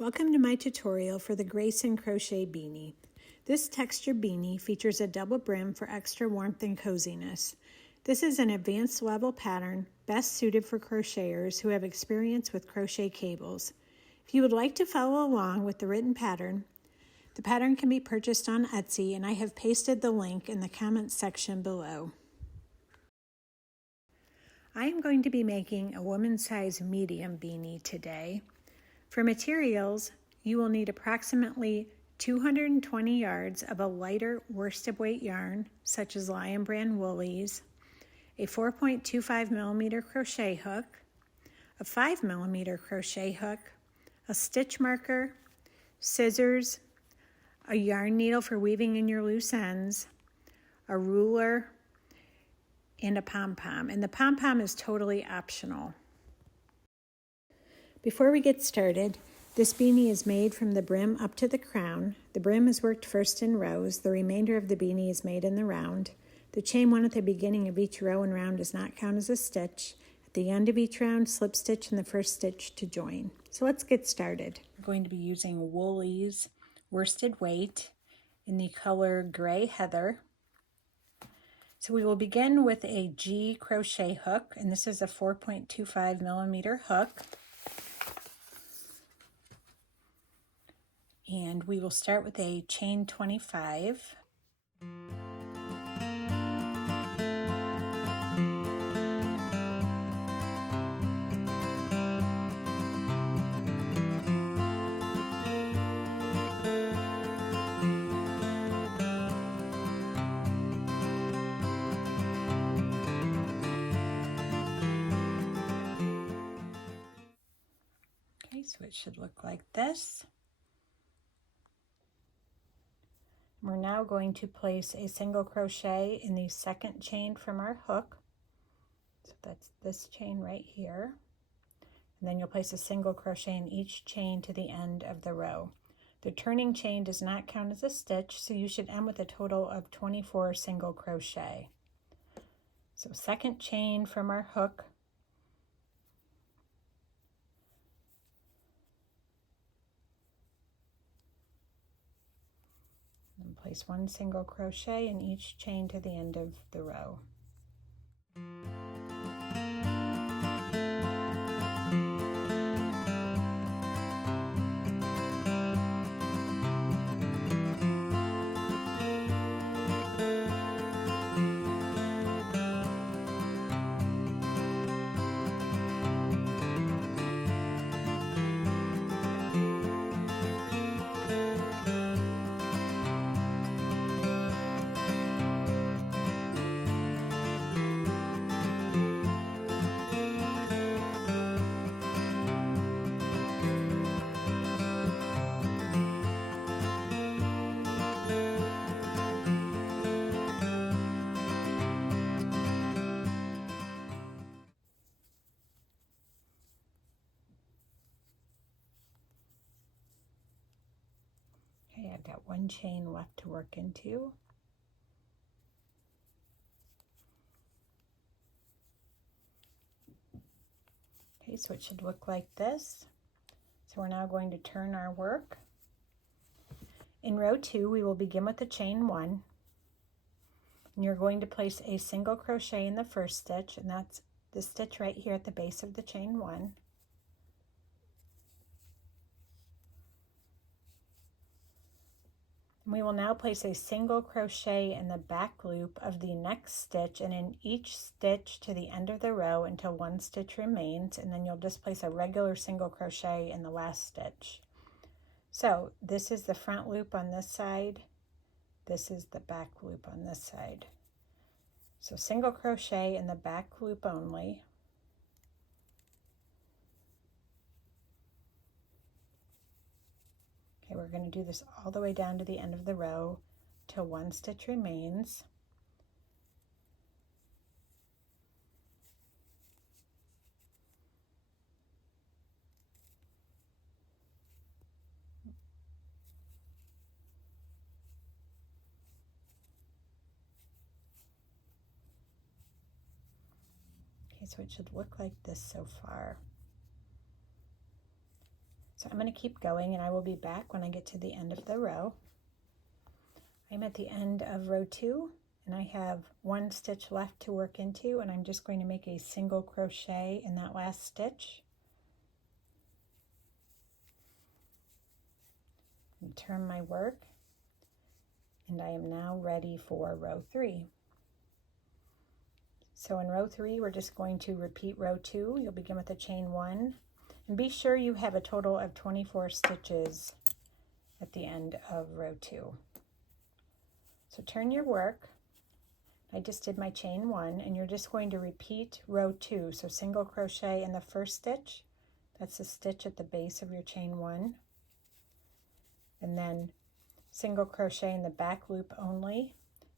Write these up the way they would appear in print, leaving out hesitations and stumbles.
Welcome to my tutorial for the Grayson Crochet Beanie. This texture beanie features a double brim for extra warmth and coziness. This is an advanced level pattern best suited for crocheters who have experience with crochet cables. If you would like to follow along with the written pattern, the pattern can be purchased on Etsy, and I have pasted the link in the comments section below. I am going to be making a woman's size medium beanie today. For materials, you will need approximately 220 yards of a lighter worsted weight yarn, such as Lion Brand Woolies, a 4.25 millimeter crochet hook, a 5 millimeter crochet hook, a stitch marker, scissors, a yarn needle for weaving in your loose ends, a ruler, and a pom-pom. And the pom-pom is totally optional. Before we get started, this beanie is made from the brim up to the crown. The brim is worked first in rows. The remainder of the beanie is made in the round. The chain one at the beginning of each row and round does not count as a stitch. At the end of each round, slip stitch in the first stitch to join. So let's get started. We're going to be using Woolies worsted weight in the color Gray Heather. So we will begin with a G crochet hook, and this is a 4.25 millimeter hook. And we will start with a chain 25. Okay, so it should look like this. We're now going to place a single crochet in the second chain from our hook. So that's this chain right here. And then you'll place a single crochet in each chain to the end of the row. The turning chain does not count as a stitch, so you should end with a total of 24 single crochet. So second chain from our hook. And place one single crochet in each chain to the end of the row. Okay, I've got one chain left to work into. Okay, so it should look like this. So we're now going to turn our work. In row 2, we will begin with the chain 1. And you're going to place a single crochet in the first stitch, and that's the stitch right here at the base of the chain 1. We will now place a single crochet in the back loop of the next stitch and in each stitch to the end of the row until one stitch remains, and then you'll just place a regular single crochet in the last stitch. So this is the front loop on this side, this is the back loop on this side. So single crochet in the back loop only. Okay, we're going to do this all the way down to the end of the row till one stitch remains. Okay, so it should look like this so far. So I'm going to keep going and I will be back when I get to the end of the row. I'm at the end of row 2 and I have 1 stitch left to work into, and I'm just going to make a single crochet in that last stitch. And turn my work, and I am now ready for row 3. So in row 3 we're just going to repeat row 2. You'll begin with a chain 1 and be sure you have a total of 24 stitches at the end of row 2. So turn your work. I just did my chain 1 and you're just going to repeat row 2. So single crochet in the first stitch, that's the stitch at the base of your chain 1, and then single crochet in the back loop only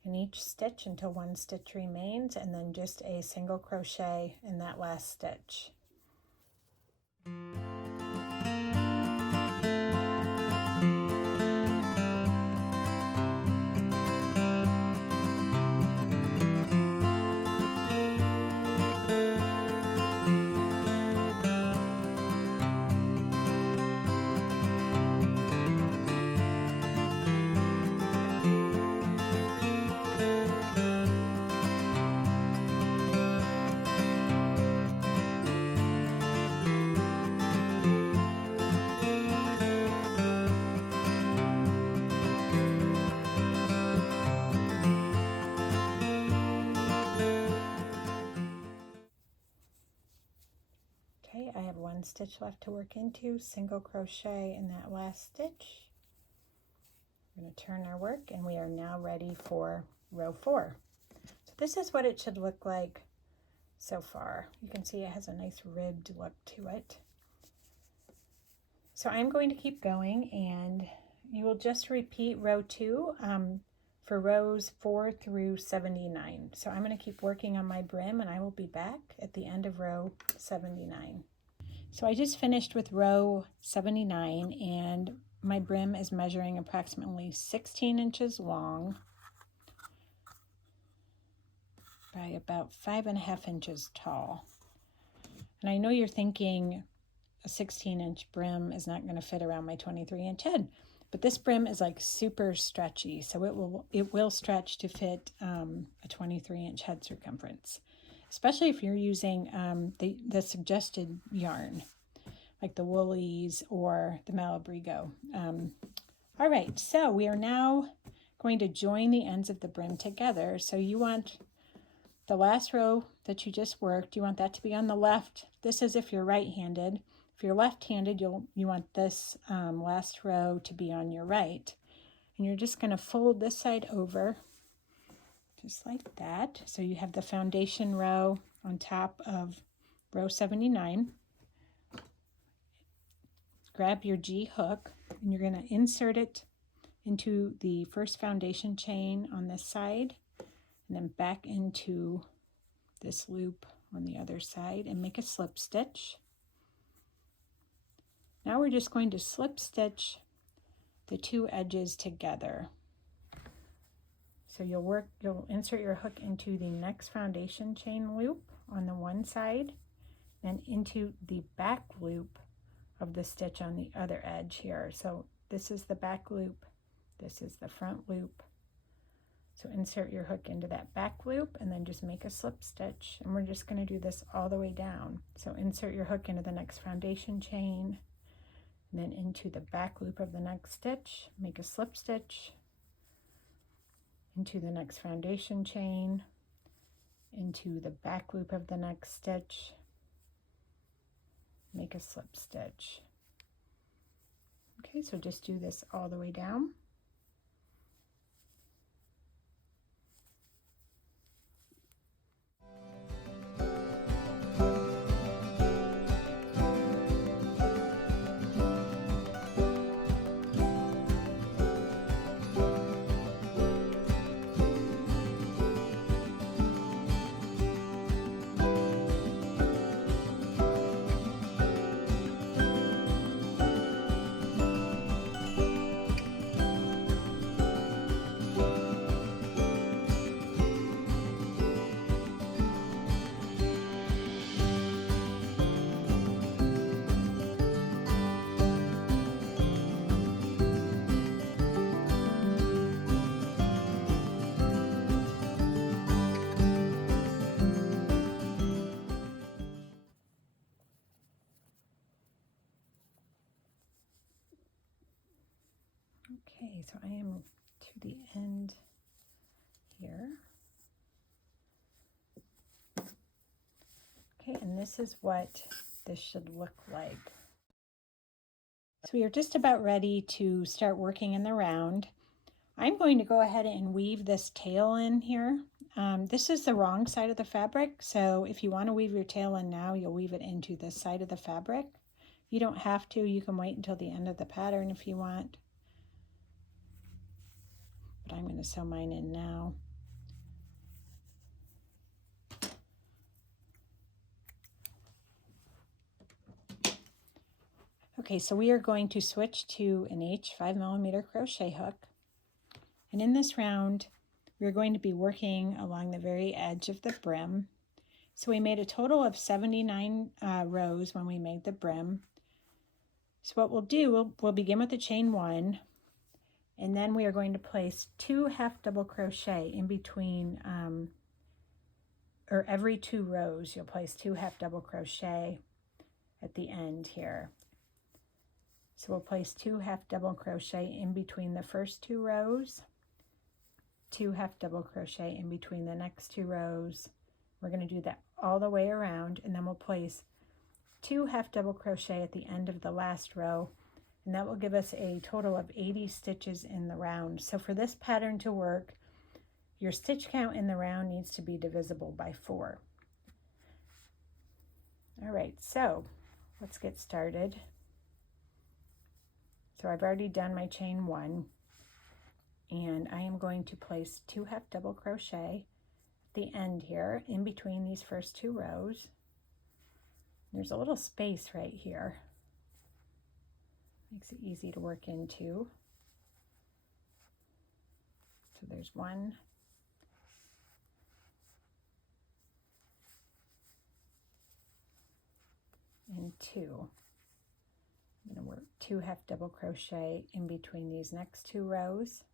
in each stitch until 1 stitch remains, and then just a single crochet in that last stitch. Okay, I have 1 stitch left to work into, single crochet in that last stitch. We're going to turn our work and we are now ready for row 4. So this is what it should look like so far. You can see it has a nice ribbed look to it. So I'm going to keep going and you will just repeat row 2 for rows 4 through 79. So I'm going to keep working on my brim and I will be back at the end of row 79. So I just finished with row 79 and my brim is measuring approximately 16 inches long by about 5.5 inches tall. And I know you're thinking a 16-inch brim is not going to fit around my 23-inch head. But this brim is like super stretchy, so it will stretch to fit a 23-inch head circumference, especially if you're using the suggested yarn, like the woolies or the Malabrigo. All right, so we are now going to join the ends of the brim together. So you want the last row that you just worked, you want that to be on the left. This is if you're right-handed. If you're left-handed, you want this last row to be on your right. And you're just going to fold this side over, just like that. So you have the foundation row on top of row 79. Grab your G hook, and you're going to insert it into the first foundation chain on this side, and then back into this loop on the other side, and make a slip stitch. Now we're just going to slip stitch the 2 edges together. So you'll insert your hook into the next foundation chain loop on the one side, then into the back loop of the stitch on the other edge here. So this is the back loop, this is the front loop. So insert your hook into that back loop and then just make a slip stitch. And we're just going to do this all the way down. So insert your hook into the next foundation chain, and then into the back loop of the next stitch, make a slip stitch, into the next foundation chain, into the back loop of the next stitch, make a slip stitch. Okay, so just do this all the way down. Okay, so I am to the end here. Okay, and this is what this should look like. So we are just about ready to start working in the round. I'm going to go ahead and weave this tail in here. This is the wrong side of the fabric, so if you want to weave your tail in now, you'll weave it into this side of the fabric. You don't have to, you can wait until the end of the pattern if you want. But I'm going to sew mine in now. Okay, so we are going to switch to an H 5mm crochet hook. And in this round, we're going to be working along the very edge of the brim. So we made a total of 79 rows when we made the brim. So what we'll do, we'll begin with the chain 1, and then we are going to place 2 half double crochet in between, or every 2 rows, you'll place 2 half double crochet at the end here. So we'll place 2 half double crochet in between the first 2 rows, 2 half double crochet in between the next 2 rows. We're going to do that all the way around, and then we'll place 2 half double crochet at the end of the last row, and that will give us a total of 80 stitches in the round. So for this pattern to work, your stitch count in the round needs to be divisible by 4. All right, so let's get started. So I've already done my chain 1, and I am going to place 2 half double crochet at the end here in between these first 2 rows. There's a little space right here. Makes it easy to work into. So there's 1. And 2. I'm going to work 2 half double crochet in between these next 2 rows.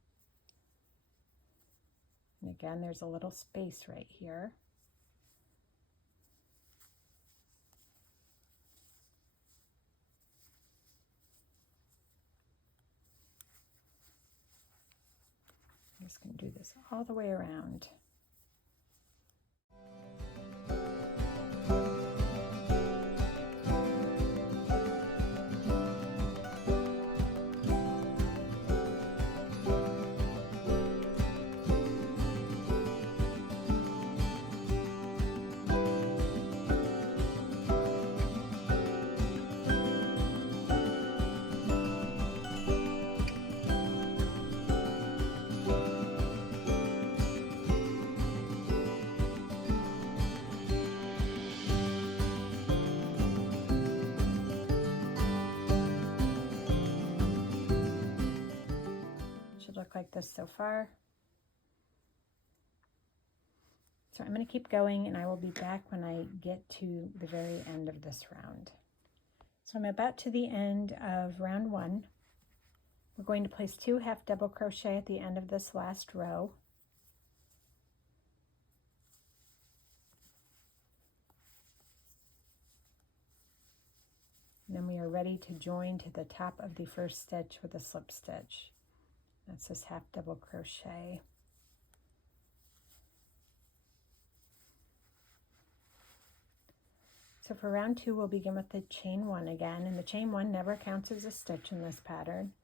And again, there's a little space right here. I'm just going to do this all the way around. Look like this so far. So I'm going to keep going, and I will be back when I get to the very end of this round. So I'm about to the end of round 1. We're going to place 2 half double crochet at the end of this last row. And then we are ready to join to the top of the first stitch with a slip stitch. That's this half double crochet. So for round 2, we'll begin with the chain 1 again, and the chain 1 never counts as a stitch in this pattern.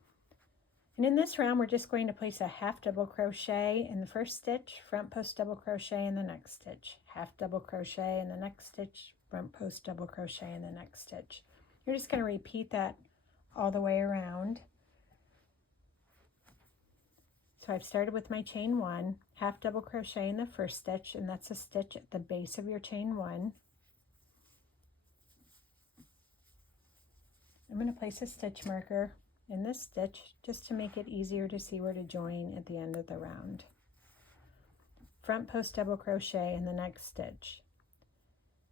And in this round, we're just going to place a half double crochet in the first stitch, front post double crochet in the next stitch, half double crochet in the next stitch, front post double crochet in the next stitch. You're just going to repeat that all the way around. So I've started with my chain 1, half double crochet in the first stitch, and that's a stitch at the base of your chain 1. I'm going to place a stitch marker in this stitch just to make it easier to see where to join at the end of the round. Front post double crochet in the next stitch.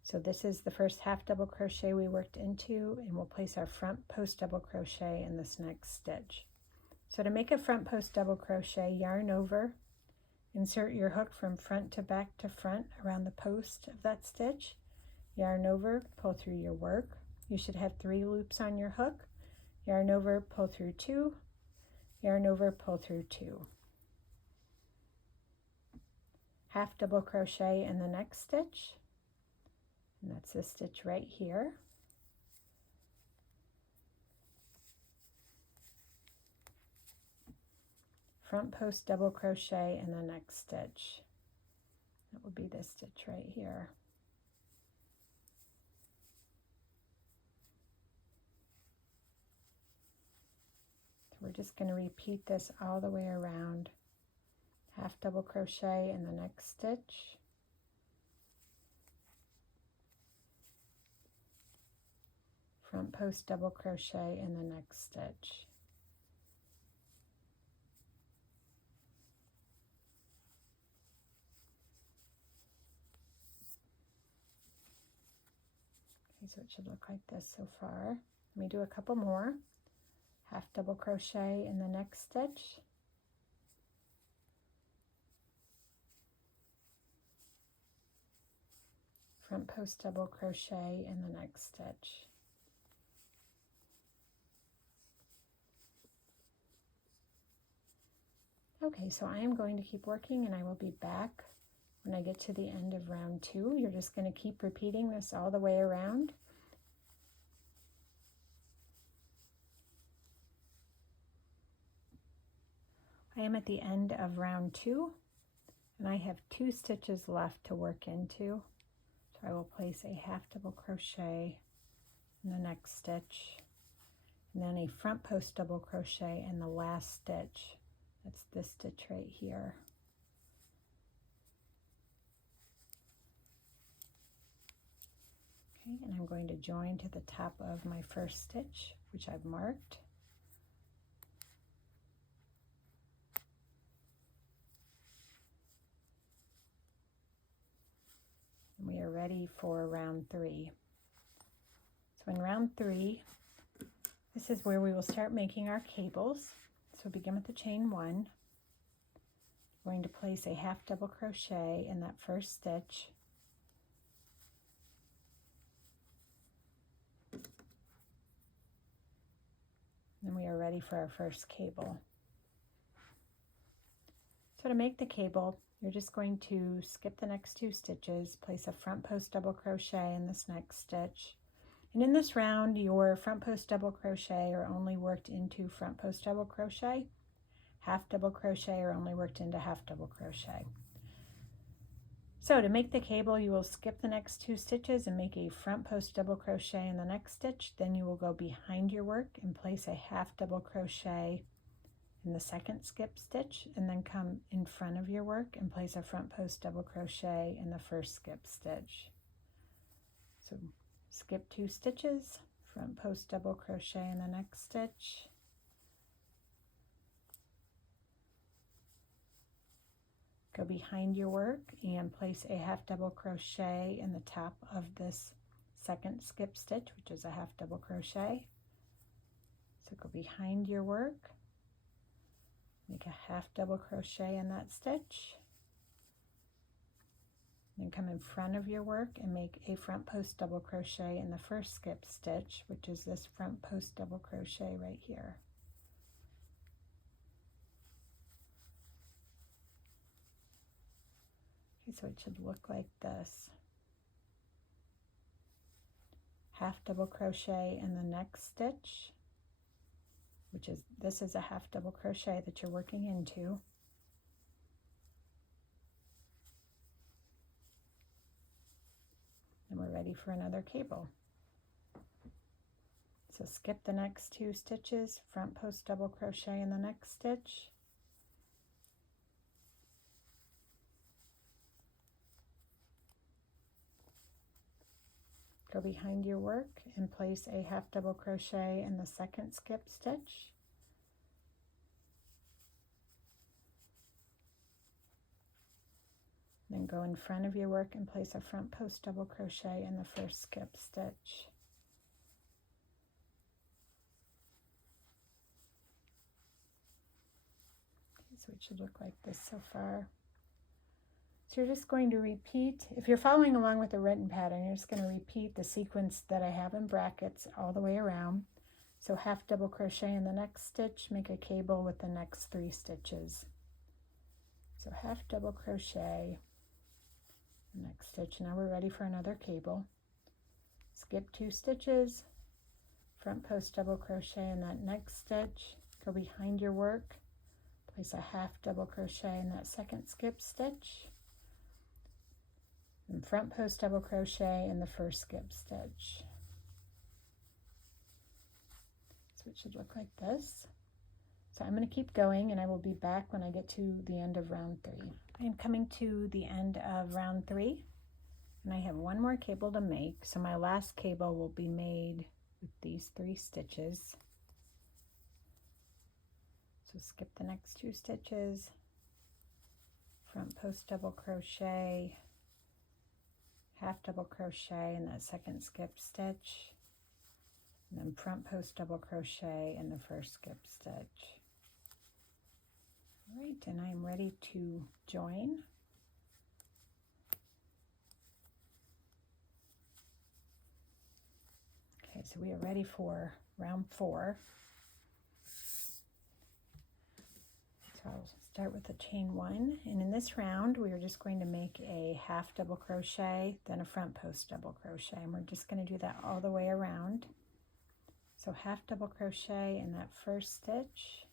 So this is the first half double crochet we worked into, and we'll place our front post double crochet in this next stitch. So to make a front post double crochet, yarn over, insert your hook from front to back to front around the post of that stitch, yarn over, pull through your work. You should have 3 loops on your hook, yarn over, pull through 2, yarn over, pull through 2. Half double crochet in the next stitch, and that's this stitch right here. Front post double crochet in the next stitch. That will be this stitch right here. So we're just going to repeat this all the way around. Half double crochet in the next stitch. Front post double crochet in the next stitch. Okay, so it should look like this so far. Let me do a couple more. Half double crochet in the next stitch. Front post double crochet in the next stitch. Okay, so I am going to keep working and I will be back when I get to the end of round 2. You're just going to keep repeating this all the way around. I am at the end of round 2 and I have 2 stitches left to work into. So I will place a half double crochet in the next stitch and then a front post double crochet in the last stitch. That's this stitch right here. Okay, and I'm going to join to the top of my first stitch, which I've marked. And we are ready for round 3. So in round 3, this is where we will start making our cables. So begin with the chain 1. We're going to place a half double crochet in that first stitch. Then we are ready for our first cable. So to make the cable, you're just going to skip the next 2 stitches, place a front post double crochet in this next stitch. And in this round, your front post double crochet are only worked into front post double crochet. Half double crochet are only worked into half double crochet. So to make the cable, you will skip the next 2 stitches and make a front post double crochet in the next stitch. Then you will go behind your work and place a half double crochet in the second skip stitch, and then come in front of your work and place a front post double crochet in the first skip stitch. So skip 2 stitches, front post double crochet in the next stitch, go behind your work and place a half double crochet in the top of this second skip stitch, which is a half double crochet. So go behind your work, make a half double crochet in that stitch, then come in front of your work and make a front post double crochet in the first skip stitch, which is this front post double crochet right here. Okay, so it should look like this. Half double crochet in the next stitch, which is, this is a half double crochet that you're working into. And we're ready for another cable. So skip the next 2 stitches, front post double crochet in the next stitch, go behind your work and place a half double crochet in the second skip stitch, then go in front of your work and place a front post double crochet in the first skip stitch. Okay, so it should look like this so far. So you're just going to repeat, if you're following along with the written pattern, you're just going to repeat the sequence that I have in brackets all the way around. So half double crochet in the next stitch, make a cable with the next 3 stitches. So half double crochet, next stitch. Now we're ready for another cable. Skip 2 stitches, front post double crochet in that next stitch, go behind your work, place a half double crochet in that second skip stitch, and front post double crochet in the first skip stitch. So it should look like this. So I'm going to keep going and I will be back when I get to the end of round 3. I am coming to the end of round 3 and I have one more cable to make. So my last cable will be made with these 3 stitches. So skip the next 2 stitches, front post double crochet, half double crochet in that second skip stitch, and then front post double crochet in the first skip stitch. All right, and I'm ready to join. Okay, so we are ready for round 4. So I'll start with the chain 1, and in this round we are just going to make a half double crochet, then a front post double crochet, and we're just going to do that all the way around. So half double crochet in that first stitch,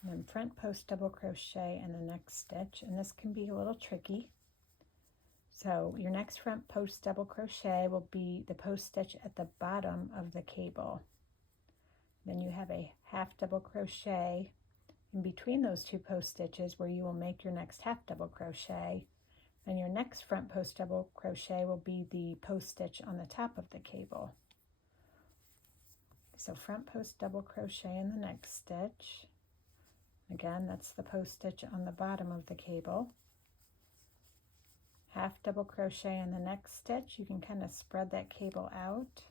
and then front post double crochet in the next stitch, and this can be a little tricky. So your next front post double crochet will be the post stitch at the bottom of the cable. Then you have a half double crochet in between those 2 post stitches where you will make your next half double crochet. And your next front post double crochet will be the post stitch on the top of the cable. So front post double crochet in the next stitch. Again, that's the post stitch on the bottom of the cable. Half double crochet in the next stitch. You can kind of spread that cable out.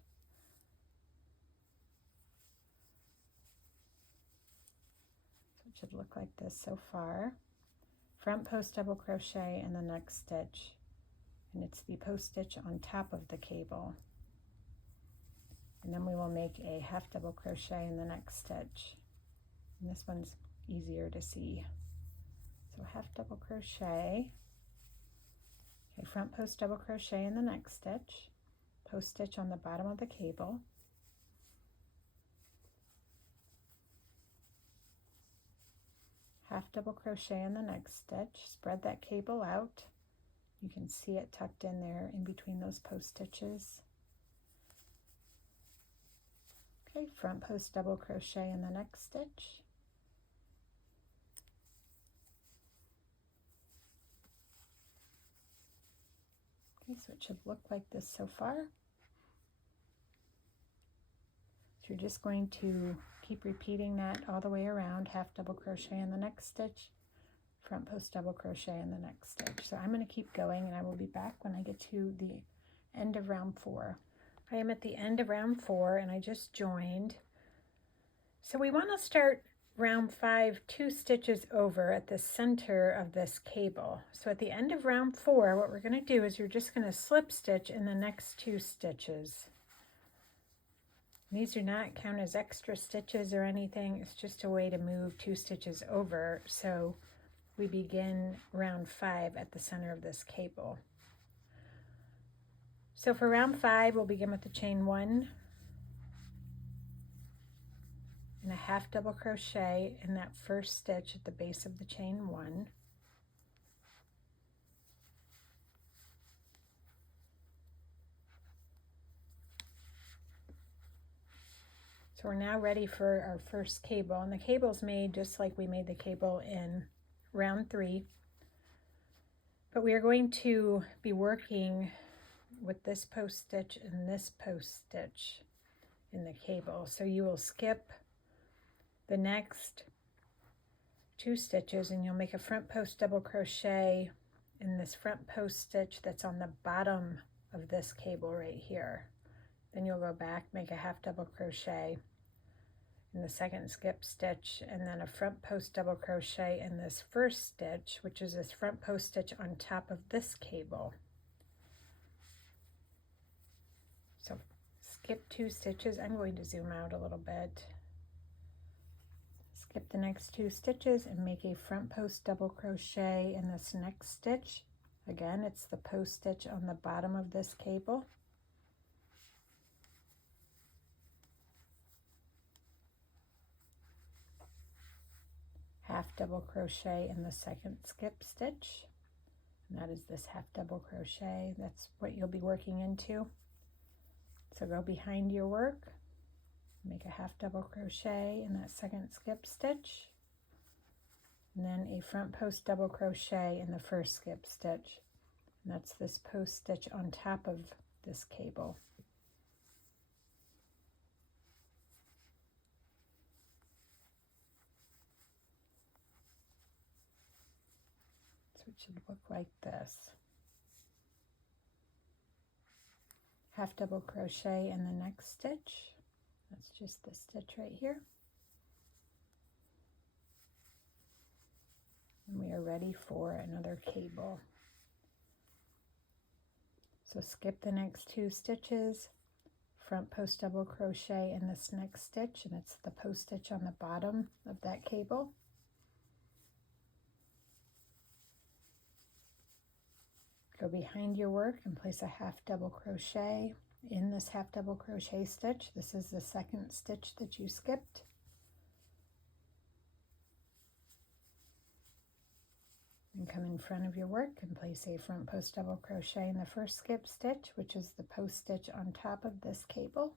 So it should look like this so far. Front post double crochet in the next stitch, and it's the post stitch on top of the cable. And then we will make a half double crochet in the next stitch. And this one's easier to see. So half double crochet. Okay, front post double crochet in the next stitch, post stitch on the bottom of the cable, half double crochet in the next stitch, spread that cable out. You can see it tucked in there in between those post stitches. Okay, front post double crochet in the next stitch. Okay, so it should look like this so far. So you're just going to keep repeating that all the way around, half double crochet in the next stitch, front post double crochet in the next stitch. So I'm going to keep going and I will be back when I get to the end of round 4. I am at the end of round 4 and I just joined. So we want to start round 5 2 stitches over at the center of this cable. So at the end of round 4, what we're going to do is you're just going to slip stitch in the next 2 stitches. These do not count as extra stitches or anything. It's just a way to move 2 stitches over. So we begin round 5 at the center of this cable. So for round 5, we'll begin with the chain 1 and a half double crochet in that first stitch at the base of the chain 1. So we're now ready for our first cable, and the cable's made just like we made the cable in round 3, but we are going to be working with this post stitch and this post stitch in the cable. So you will skip the next 2 stitches and you'll make a front post double crochet in this front post stitch that's on the bottom of this cable right here. Then you'll go back, make a half double crochet in the second skip stitch, and then a front post double crochet in this first stitch, which is this front post stitch on top of this cable. skip 2 stitches. I'm going to zoom out a little bit. Skip the next 2 stitches and make a front post double crochet in this next stitch. Again, it's the post stitch on the bottom of this cable. Half double crochet in the second skip stitch, and that is this half double crochet. That's what you'll be working into. So go behind your work, make a half double crochet in that second skip stitch, and then a front post double crochet in the first skip stitch, and that's this post stitch on top of this cable. So it should look like this. Half double crochet in the next stitch. That's just this stitch right here. And we are ready for another cable. So skip the next 2 stitches, front post double crochet in this next stitch, and it's the post stitch on the bottom of that cable. Go behind your work and place a half double crochet in this half double crochet stitch. This is the second stitch that you skipped. And come in front of your work and place a front post double crochet in the first skip stitch, which is the post stitch on top of this cable.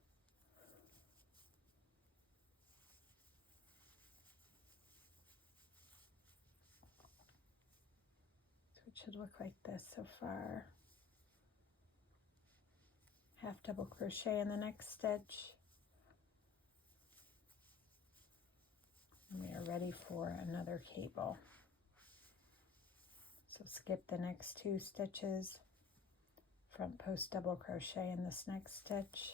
So it should look like this so far. Half double crochet in the next stitch. And we are ready for another cable. So skip the next 2 stitches, front post double crochet in this next stitch,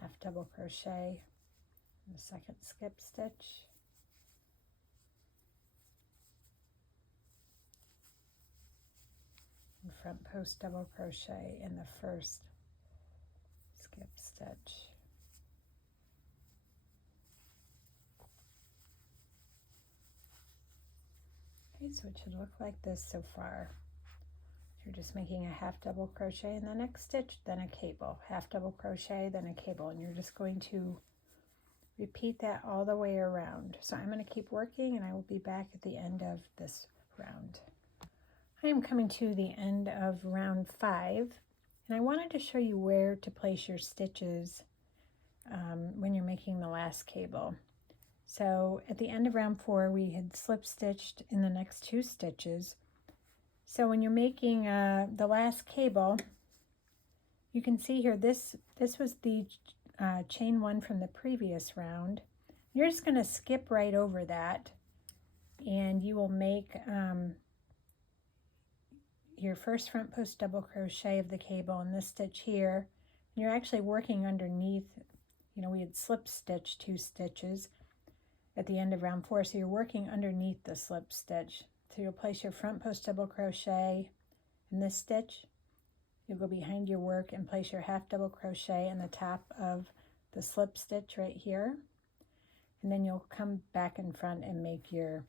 half double crochet in the second skip stitch, and front post double crochet in the first skip stitch. Okay, so it should look like this so far. You're just making a half double crochet in the next stitch, then a cable, half double crochet, then a cable, and you're just going to repeat that all the way around. So I'm going to keep working and I will be back at the end of this round. I am coming to the end of round 5, and I wanted to show you where to place your stitches when you're making the last cable. So at the end of round 4, we had slip stitched in the next 2 stitches. So when you're making the last cable, you can see here, this was the chain 1 from the previous round. You're just going to skip right over that, and you will make your first front post double crochet of the cable in this stitch here. And you're actually working underneath, we had slip stitched 2 stitches at the end of round 4, so you're working underneath the slip stitch. So you'll place your front post double crochet in this stitch, you'll go behind your work and place your half double crochet in the top of the slip stitch right here, and then you'll come back in front and make your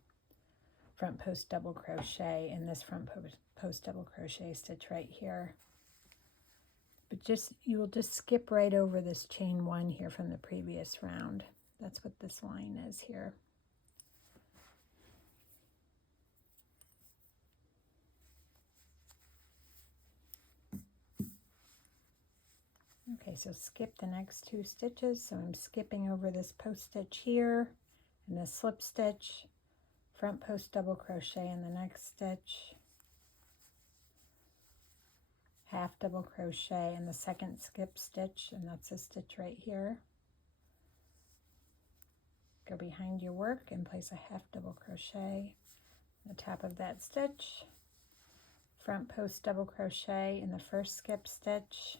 front post double crochet in this front post double crochet stitch right here. But you will just skip right over this chain 1 here from the previous round. That's what this line is here. Okay, so skip the next 2 stitches. So I'm skipping over this post stitch here and this slip stitch, front post double crochet in the next stitch, half double crochet in the second skip stitch, and that's a stitch right here. Go behind your work and place a half double crochet in the top of that stitch, front post double crochet in the first skip stitch,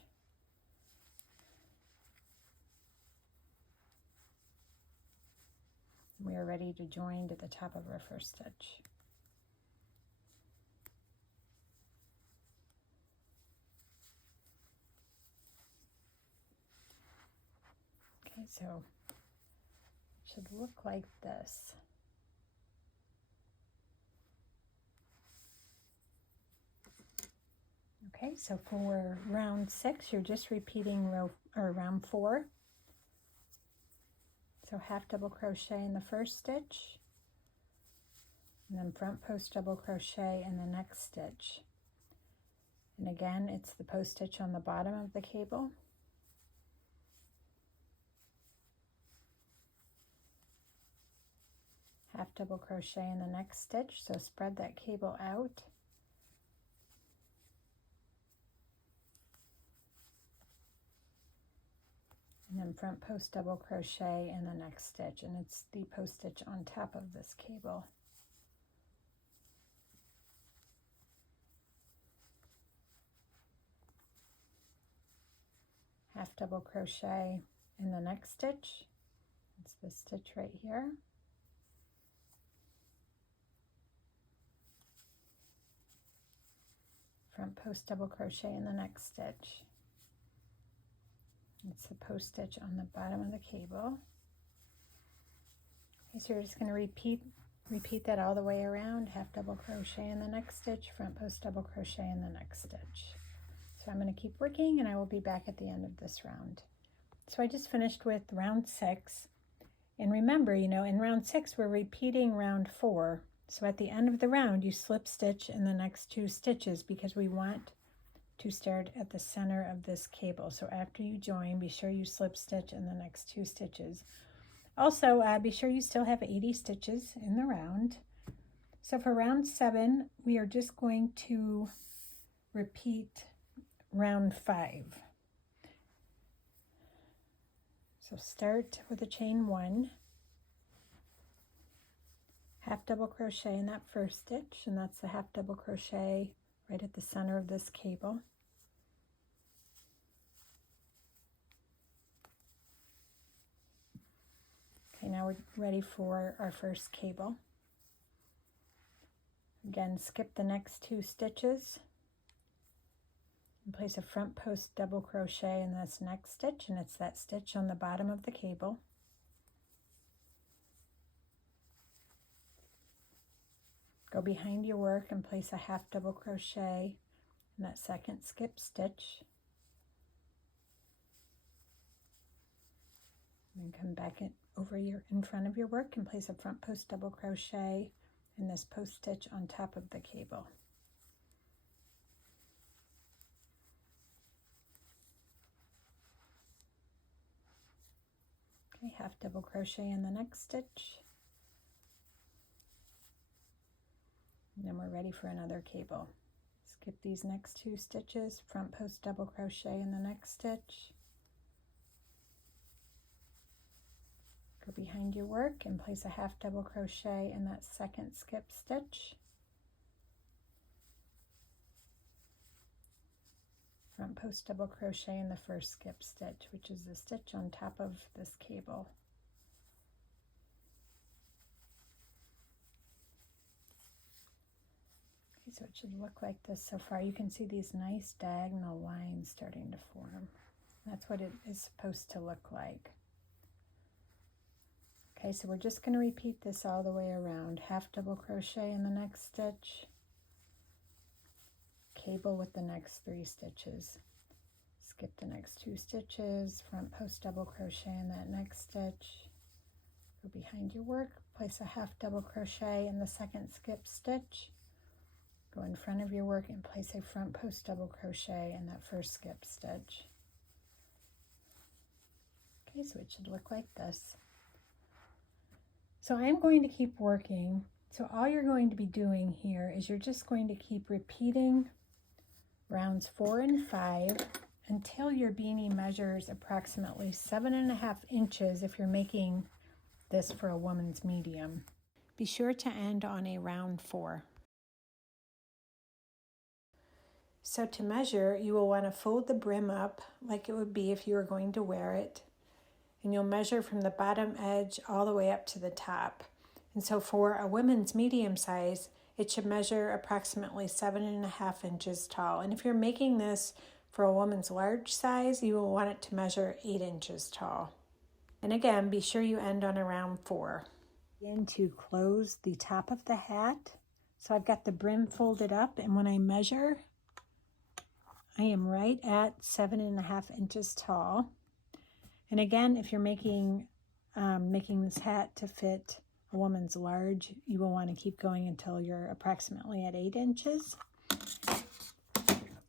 we are ready to join at the top of our first stitch. Okay, so it should look like this. Okay, so for round 6, you're just repeating round 4. So half double crochet in the first stitch, and then front post double crochet in the next stitch. And again, it's the post stitch on the bottom of the cable. Half double crochet in the next stitch, so spread that cable out. And then front post double crochet in the next stitch, and it's the post stitch on top of this cable. Half double crochet in the next stitch. It's this stitch right here. Front post double crochet in the next stitch. It's the post stitch on the bottom of the cable. Okay, so you're just going to repeat that all the way around. Half double crochet in the next stitch, front post double crochet in the next stitch. So I'm going to keep working and I will be back at the end of this round. So I just finished with round 6. And remember, you know, in round 6 we're repeating round 4. So at the end of the round you slip stitch in the next 2 stitches because we want to start at the center of this cable. So after you join, be sure you slip stitch in the next 2 stitches. Also, be sure you still have 80 stitches in the round. So for round 7, we are just going to repeat round 5. So start with a chain 1, half double crochet in that first stitch, and that's the half double crochet right at the center of this cable. Okay, now we're ready for our first cable. Again, skip the next 2 stitches and place a front post double crochet in this next stitch, and it's that stitch on the bottom of the cable. Go behind your work and place a half double crochet in that second skip stitch. And then come back in front of your work and place a front post double crochet in this post stitch on top of the cable. Okay, half double crochet in the next stitch. And then we're ready for another cable. Skip these next 2 stitches, front post double crochet in the next stitch. Go behind your work and place a half double crochet in that second skip stitch. Front post double crochet in the first skip stitch, which is the stitch on top of this cable. Okay, so it should look like this so far. You can see these nice diagonal lines starting to form. That's what it is supposed to look like. Okay, so we're just going to repeat this all the way around. Half double crochet in the next stitch, cable with the next 3 stitches. Skip the next 2 stitches, front post double crochet in that next stitch. Go behind your work, place a half double crochet in the second skip stitch. Go in front of your work and place a front post double crochet in that first skip stitch. Okay, so it should look like this. So I'm going to keep working. So all you're going to be doing here is you're just going to keep repeating rounds 4 and 5 until your beanie measures approximately 7.5 inches if you're making this for a woman's medium. Be sure to end on a round 4. So to measure, you will want to fold the brim up like it would be if you were going to wear it. And you'll measure from the bottom edge all the way up to the top. And so for a women's medium size, it should measure approximately 7.5 inches tall. And if you're making this for a woman's large size, you will want it to measure 8 inches tall. And again, be sure you end on a round 4. Begin to close the top of the hat. So I've got the brim folded up, and when I measure, I am right at 7.5 inches tall. And again, if you're making this hat to fit a woman's large, you will want to keep going until you're approximately at 8 inches.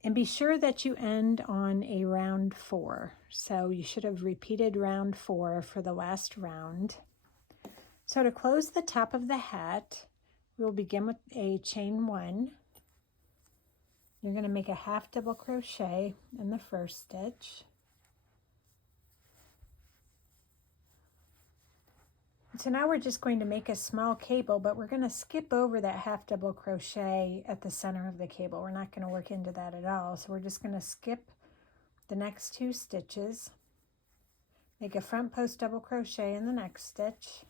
And be sure that you end on a round 4. So you should have repeated round 4 for the last round. So to close the top of the hat, we'll begin with a chain 1. You're going to make a half double crochet in the first stitch. So now we're just going to make a small cable, but we're going to skip over that half double crochet at the center of the cable. We're not going to work into that at all. So we're just going to skip the next 2 stitches, make a front post double crochet in the next stitch.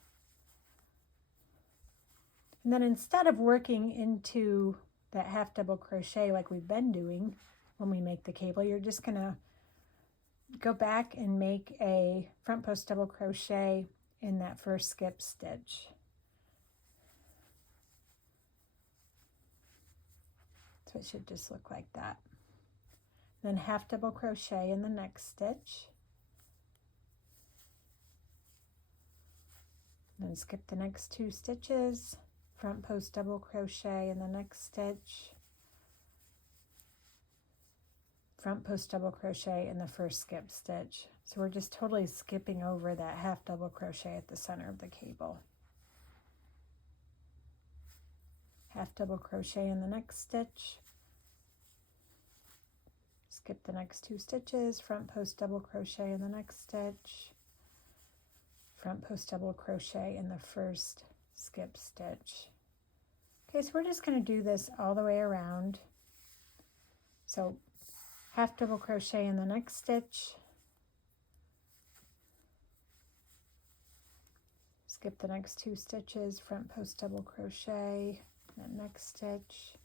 And then instead of working into that half double crochet like we've been doing when we make the cable, you're just going to go back and make a front post double crochet in that first skip stitch. So it should just look like that. Then half double crochet in the next stitch. Then skip the next 2 stitches, front post double crochet in the next stitch, front post double crochet in the first skip stitch. So we're just totally skipping over that half double crochet at the center of the cable. Half double crochet in the next stitch, skip the next 2 stitches, front post double crochet in the next stitch, front post double crochet in the first skip stitch. Okay, so we're just going to do this all the way around. So half double crochet in the next stitch, skip the next 2 stitches, front post double crochet in that next stitch,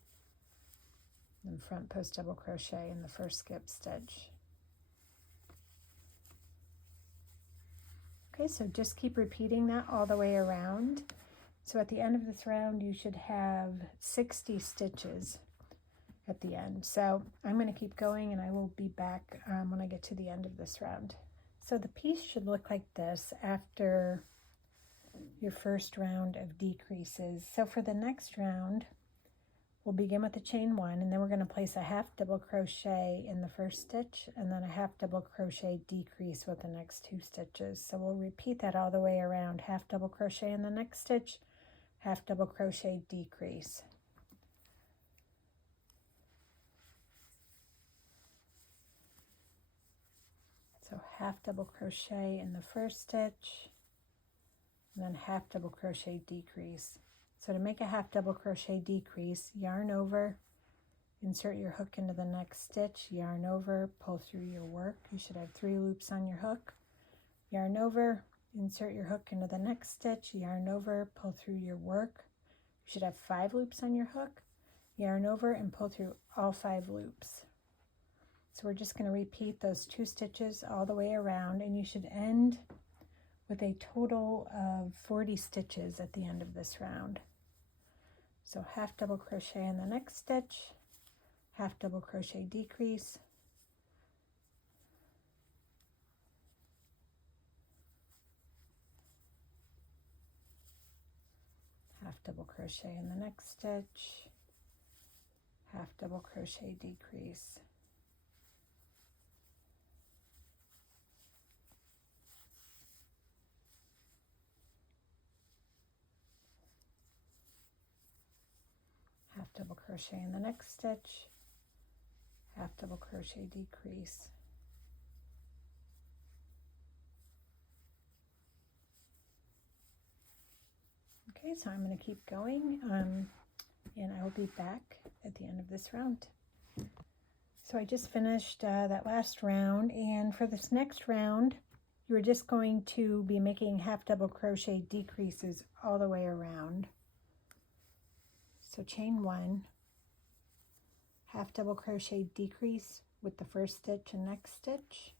then front post double crochet in the first skip stitch. Okay, so just keep repeating that all the way around. So at the end of this round, you should have 60 stitches at the end. So I'm going to keep going, and I will be back when I get to the end of this round. So the piece should look like this after your first round of decreases. So for the next round, we'll begin with a chain 1, and then we're going to place a half double crochet in the first stitch, and then a half double crochet decrease with the next 2 stitches. So we'll repeat that all the way around. Half double crochet in the next stitch, half double crochet decrease. So half double crochet in the first stitch, and then half double crochet decrease. So to make a half double crochet decrease, yarn over, insert your hook into the next stitch, yarn over, pull through your work. You should have 3 loops on your hook. Yarn over, insert your hook into the next stitch, yarn over, pull through your work. You should have 5 loops on your hook. Yarn over and pull through all 5 loops. So we're just going to repeat those 2 stitches all the way around, and you should end with a total of 40 stitches at the end of this round. So half double crochet in the next stitch, half double crochet decrease, half double crochet in the next stitch, half double crochet decrease, half double crochet in the next stitch, half double crochet decrease, okay, so I'm going to keep going, and I will be back at the end of this round. So I just finished that last round, and for this next round, you're just going to be making half double crochet decreases all the way around. So chain 1, half double crochet decrease with the first stitch and next stitch,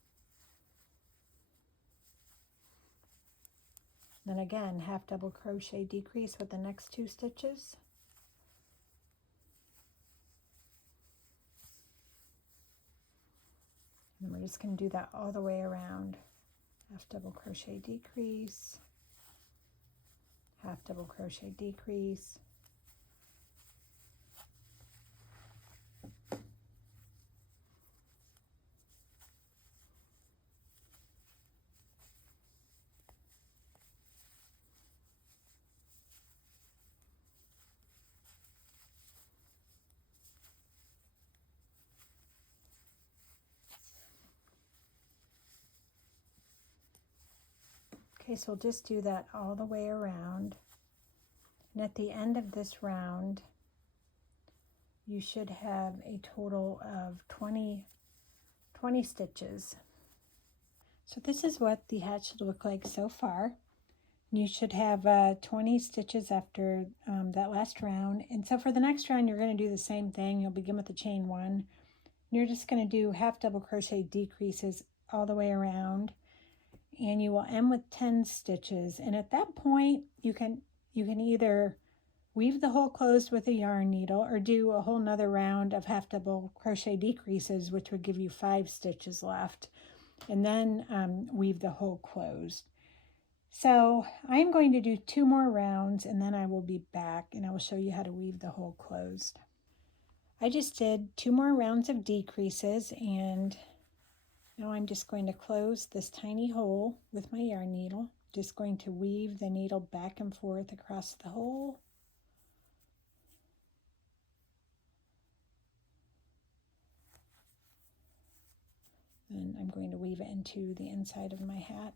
Then again, half double crochet decrease with the next 2 stitches. And we're just going to do that all the way around. Half double crochet decrease, half double crochet decrease, okay, so we'll just do that all the way around. And at the end of this round, you should have a total of 20 stitches. So this is what the hat should look like so far. You should have 20 stitches after that last round. And so for the next round, you're going to do the same thing. You'll begin with the chain 1. And you're just going to do half double crochet decreases all the way around. And you will end with 10 stitches. And at that point, you can either weave the hole closed with a yarn needle or do a whole nother round of half double crochet decreases, which would give you 5 stitches left, and then weave the hole closed. So I'm going to do 2 more rounds, and then I will be back and I will show you how to weave the hole closed. I just did 2 more rounds of decreases, and now I'm just going to close this tiny hole with my yarn needle. Just going to weave the needle back and forth across the hole. And I'm going to weave it into the inside of my hat.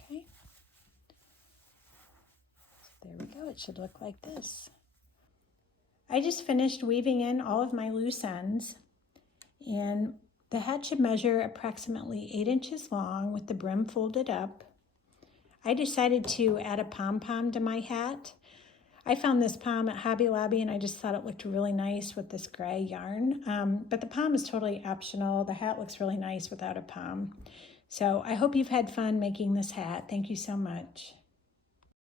Okay. So there we go. It should look like this. I just finished weaving in all of my loose ends, and the hat should measure approximately 8 inches long with the brim folded up. I decided to add a pom-pom to my hat. I found this pom at Hobby Lobby and I just thought it looked really nice with this gray yarn. But the pom is totally optional. The hat looks really nice without a pom. So I hope you've had fun making this hat. Thank you so much.